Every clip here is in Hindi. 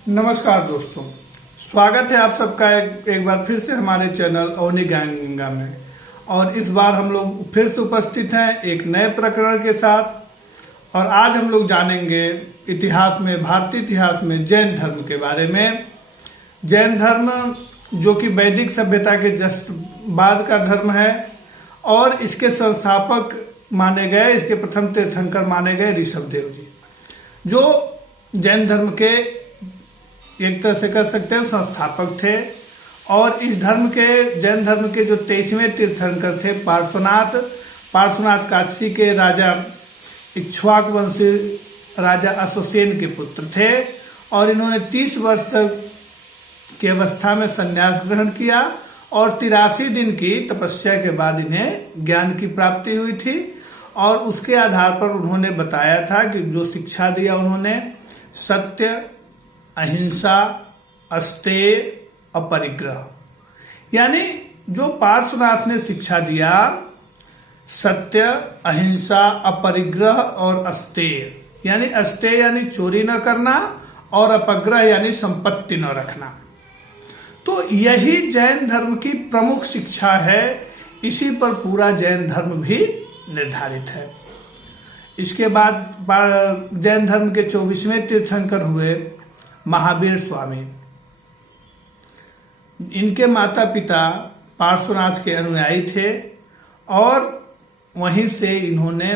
नमस्कार दोस्तों, स्वागत है आप सबका एक बार फिर से हमारे चैनल अवनी ज्ञान गंगा में। और इस बार हम लोग फिर से उपस्थित हैं एक नए प्रकरण के साथ। और आज हम लोग जानेंगे इतिहास में, भारतीय इतिहास में जैन धर्म के बारे में। जैन धर्म जो कि वैदिक सभ्यता के जस्ट बाद का धर्म है और इसके संस्थापक माने गए, इसके प्रथम तीर्थंकर माने गए ऋषभदेव जी, जो जैन धर्म के एक तरह से कह सकते हैं संस्थापक थे। और इस धर्म के, जैन धर्म के जो 23वें तीर्थंकर थे पार्श्वनाथ काशी के राजा इक्ष्वाक वंशी राजा अश्वसेन के पुत्र थे। और इन्होंने 30 वर्ष तक की अवस्था में संन्यास ग्रहण किया और 83 दिन की तपस्या के बाद इन्हें ज्ञान की प्राप्ति हुई थी। और उसके आधार पर उन्होंने बताया था कि जो शिक्षा दिया उन्होंने सत्य, अहिंसा, अस्तेय, अपरिग्रह, यानी जो पार्श्वनाथ ने शिक्षा दिया सत्य, अहिंसा, अपरिग्रह और अस्तेय, यानी अस्तेय यानी चोरी न करना और अपग्रह यानी संपत्ति न रखना। तो यही जैन धर्म की प्रमुख शिक्षा है। इसी पर पूरा जैन धर्म भी निर्धारित है। इसके बाद जैन धर्म के 24वें तीर्थंकर हुए महावीर स्वामी। इनके माता पिता पार्श्वनाथ के अनुयायी थे और वहीं से इन्होंने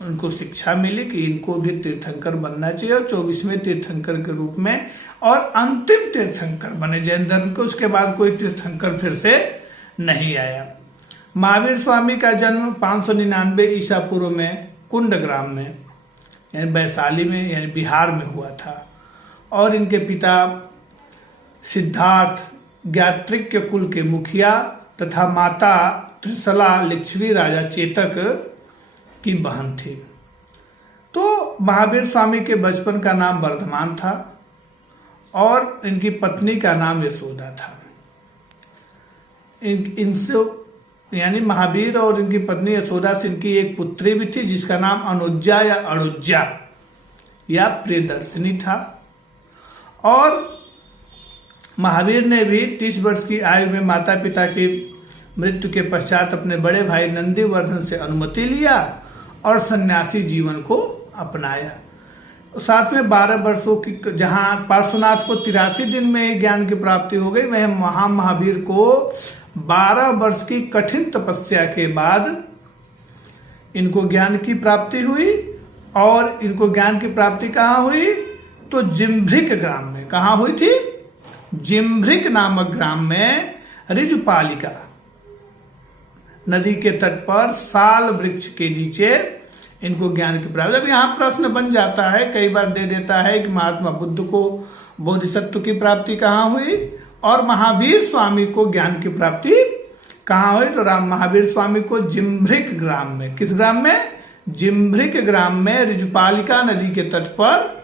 उनको शिक्षा मिली कि इनको भी तीर्थंकर बनना चाहिए और 24वें तीर्थंकर के रूप में और अंतिम तीर्थंकर बने जैन धर्म के। उसके बाद कोई तीर्थंकर फिर से नहीं आया। महावीर स्वामी का जन्म 599 ईसा पूर्व में कुंडग्राम में यानी वैशाली में यानी बिहार में हुआ था। और इनके पिता सिद्धार्थ ज्ञात्रिक के कुल के मुखिया तथा माता त्रिशला लिच्छवी राजा चेतक की बहन थी। तो महावीर स्वामी के बचपन का नाम वर्धमान था और इनकी पत्नी का नाम यशोदा था। इनसे यानी महावीर और इनकी पत्नी यशोदा से इनकी एक पुत्री भी थी जिसका नाम अनुज्जा या अणुज्जा या प्रियदर्शिनी था। और महावीर ने भी 30 वर्ष की आयु में माता पिता की मृत्यु के पश्चात अपने बड़े भाई नंदीवर्धन से अनुमति लिया और सन्यासी जीवन को अपनाया। साथ में 12 वर्षों की, जहां पार्श्वनाथ को 83 दिन में ज्ञान की प्राप्ति हो गई, वह महावीर को 12 वर्ष की कठिन तपस्या के बाद इनको ज्ञान की प्राप्ति हुई। और इनको ज्ञान की प्राप्ति कहाँ हुई? तो जिम्भृक ग्राम में। कहाँ हुई थी? जिम्भृक नामक ग्राम में ऋजुपालिका नदी के तट पर साल वृक्ष के नीचे इनको ज्ञान की प्राप्ति। अब यहाँ प्रश्न बन जाता है, कई बार दे देता है कि महात्मा बुद्ध को बोधिसत्व की प्राप्ति कहाँ हुई और महावीर स्वामी को ज्ञान की प्राप्ति कहाँ हुई? तो महावीर स्वामी को जिम्भृक ग्राम में। किस ग्राम में? जिम्भृक ग्राम में ऋजुपालिका नदी के तट पर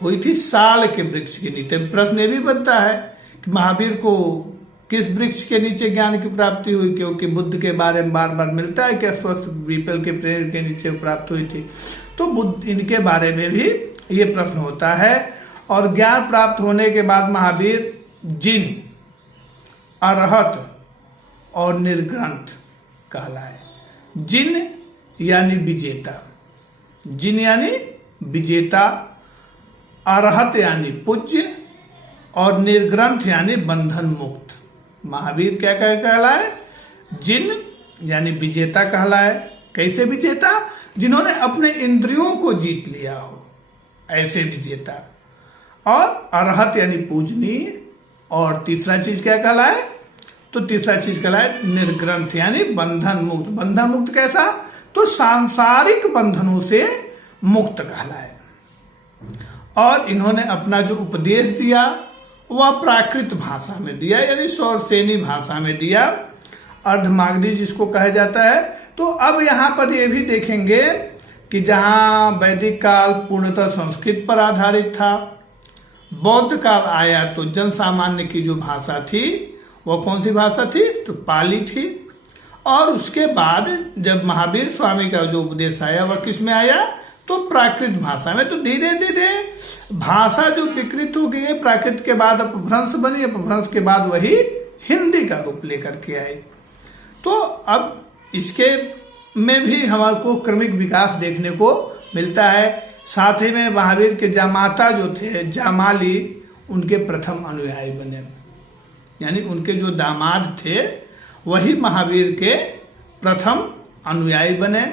हुई थी, साल के वृक्ष के नीचे। प्रश्न ये भी बनता है कि महावीर को किस वृक्ष के नीचे ज्ञान की प्राप्ति हुई, क्योंकि बुद्ध के बारे में बार बार मिलता है कि अश्वत्थ पीपल के पेड़ के नीचे प्राप्त हुई थी। तो बुद्ध, इनके बारे में भी ये प्रश्न होता है। और ज्ञान प्राप्त होने के बाद महावीर जिन, अरहत और निर्ग्रंथ कहलाए। जिन यानी विजेता, जिन यानी विजेता, अरहत यानी पूज्य और निर्ग्रंथ यानी बंधन मुक्त। महावीर क्या कहलाए? जिन यानी विजेता कहलाए। कैसे विजेता? जिन्होंने अपने इंद्रियों को जीत लिया हो, ऐसे विजेता। और अरहत यानी पूजनीय। और तीसरा चीज क्या कहलाए? तो तीसरा चीज कहलाए निर्ग्रंथ यानी बंधन मुक्त। बंधन मुक्त कैसा? तो सांसारिक बंधनों से मुक्त कहलाए। और इन्होंने अपना जो उपदेश दिया वह प्राकृत भाषा में दिया, यानी सौरसेनी भाषा में दिया, अर्धमागधी जिसको कहा जाता है। तो अब यहाँ पर ये भी देखेंगे कि जहाँ वैदिक काल पूर्णतः संस्कृत पर आधारित था, बौद्ध काल आया तो जन सामान्य की जो भाषा थी वह कौन सी भाषा थी? तो पाली थी। और उसके बाद जब महावीर स्वामी का जो उपदेश आया वह किस में आया? तो प्राकृत भाषा में। तो धीरे धीरे भाषा जो विकृत हो गई है, प्राकृत के बाद अपभ्रंश बनी, अपभ्रंश के बाद वही हिंदी का रूप लेकर के आई। तो अब इसके में भी हमारे को क्रमिक विकास देखने को मिलता है। साथ ही में महावीर के जामाता जो थे, जामाली, उनके प्रथम अनुयायी बने, यानी उनके जो दामाद थे वही महावीर के प्रथम अनुयायी बने।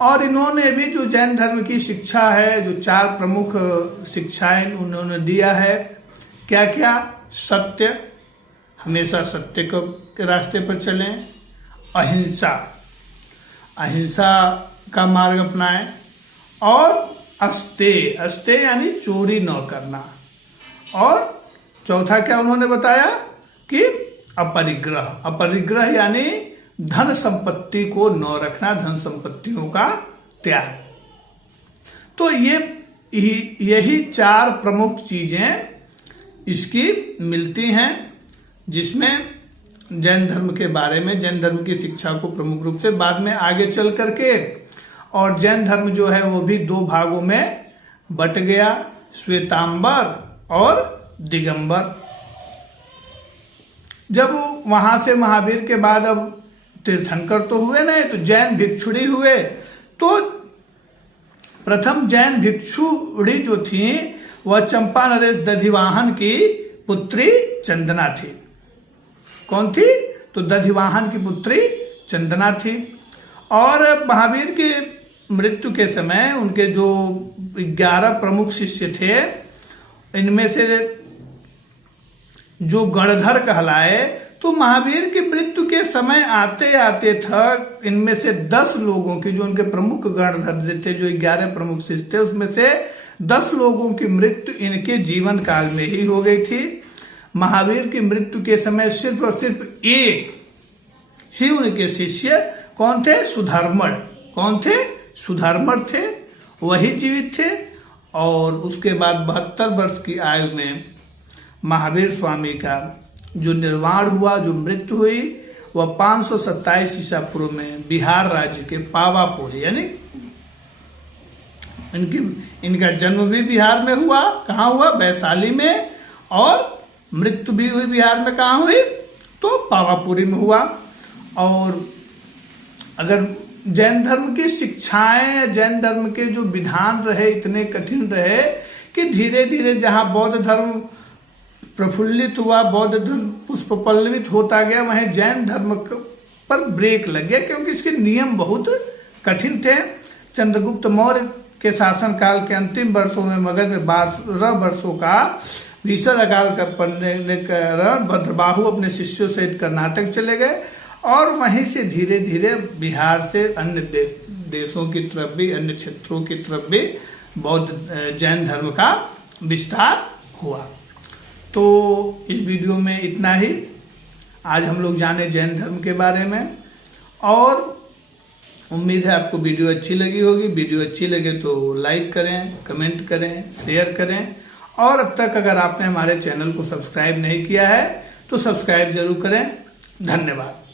और इन्होंने भी जो जैन धर्म की शिक्षा है, जो 4 प्रमुख शिक्षाएं उन्होंने दिया है, क्या क्या? सत्य, हमेशा सत्य के रास्ते पर चलें, अहिंसा, अहिंसा का मार्ग अपनाएं, और अस्तेय यानी चोरी न करना, और चौथा क्या उन्होंने बताया कि अपरिग्रह, अपरिग्रह यानी धन संपत्ति को न रखना, धन संपत्तियों का त्याग। तो यही 4 प्रमुख चीजें इसकी मिलती हैं, जिसमें जैन धर्म के बारे में, जैन धर्म की शिक्षा को प्रमुख रूप से बाद में आगे चल करके, और जैन धर्म जो है वो भी 2 भागों में बट गया, श्वेतांबर और दिगंबर। जब वहां से महावीर के बाद अब तीर्थंकर तो हुए नहीं, तो जैन भिक्षुणी हुए। तो प्रथम जैन भिक्षुणी जो थी वह चंपा नरेश दधिवाहन की पुत्री चंदना थी। कौन थी? तो दधिवाहन की पुत्री चंदना थी। और महावीर की मृत्यु के समय उनके जो 11 प्रमुख शिष्य थे, इनमें से जो गणधर कहलाए, तो महावीर की मृत्यु के समय आते आते था इनमें से 10 लोगों की, जो उनके प्रमुख गणधर थे, जो 11 प्रमुख शिष्य थे, उसमें से 10 लोगों की मृत्यु इनके जीवन काल में ही हो गई थी। महावीर की मृत्यु के समय सिर्फ और सिर्फ एक ही उनके शिष्य कौन थे? सुधर्मण। कौन थे? सुधर्मण थे, वही जीवित थे। और उसके बाद 72 वर्ष की आयु में महावीर स्वामी का जो निर्वाण हुआ, जो मृत्यु हुई, वह 527 ईसा पूर्व में बिहार राज्य के पावापुर, यानी इनका जन्म भी बिहार में हुआ। कहाँ हुआ? वैशाली में। और मृत्यु भी हुई बिहार में। कहाँ हुई? तो पावापुरी में हुआ। और अगर जैन धर्म की शिक्षाएं, जैन धर्म के जो विधान रहे इतने कठिन रहे कि धीरे धीरे जहां बौद्ध धर्म प्रफुल्लित हुआ, बौद्ध धर्म पुष्पपल्लवित होता गया, वहीं जैन धर्म पर ब्रेक लग गया, क्योंकि इसके नियम बहुत कठिन थे। चंद्रगुप्त मौर्य के शासनकाल के अंतिम वर्षों में मगध में 12 वर्षों का भीषण अकाल का पड़ने के कारण भद्रबाहु अपने शिष्यों सहित कर्नाटक चले गए, और वहीं से धीरे धीरे बिहार से अन्य देशों की तरफ भी, अन्य क्षेत्रों की तरफ भी बौद्ध जैन धर्म का विस्तार हुआ। तो इस वीडियो में इतना ही। आज हम लोग जाने जैन धर्म के बारे में, और उम्मीद है आपको वीडियो अच्छी लगी होगी। वीडियो अच्छी लगे तो लाइक करें, कमेंट करें, शेयर करें, और अब तक अगर आपने हमारे चैनल को सब्सक्राइब नहीं किया है तो सब्सक्राइब जरूर करें। धन्यवाद।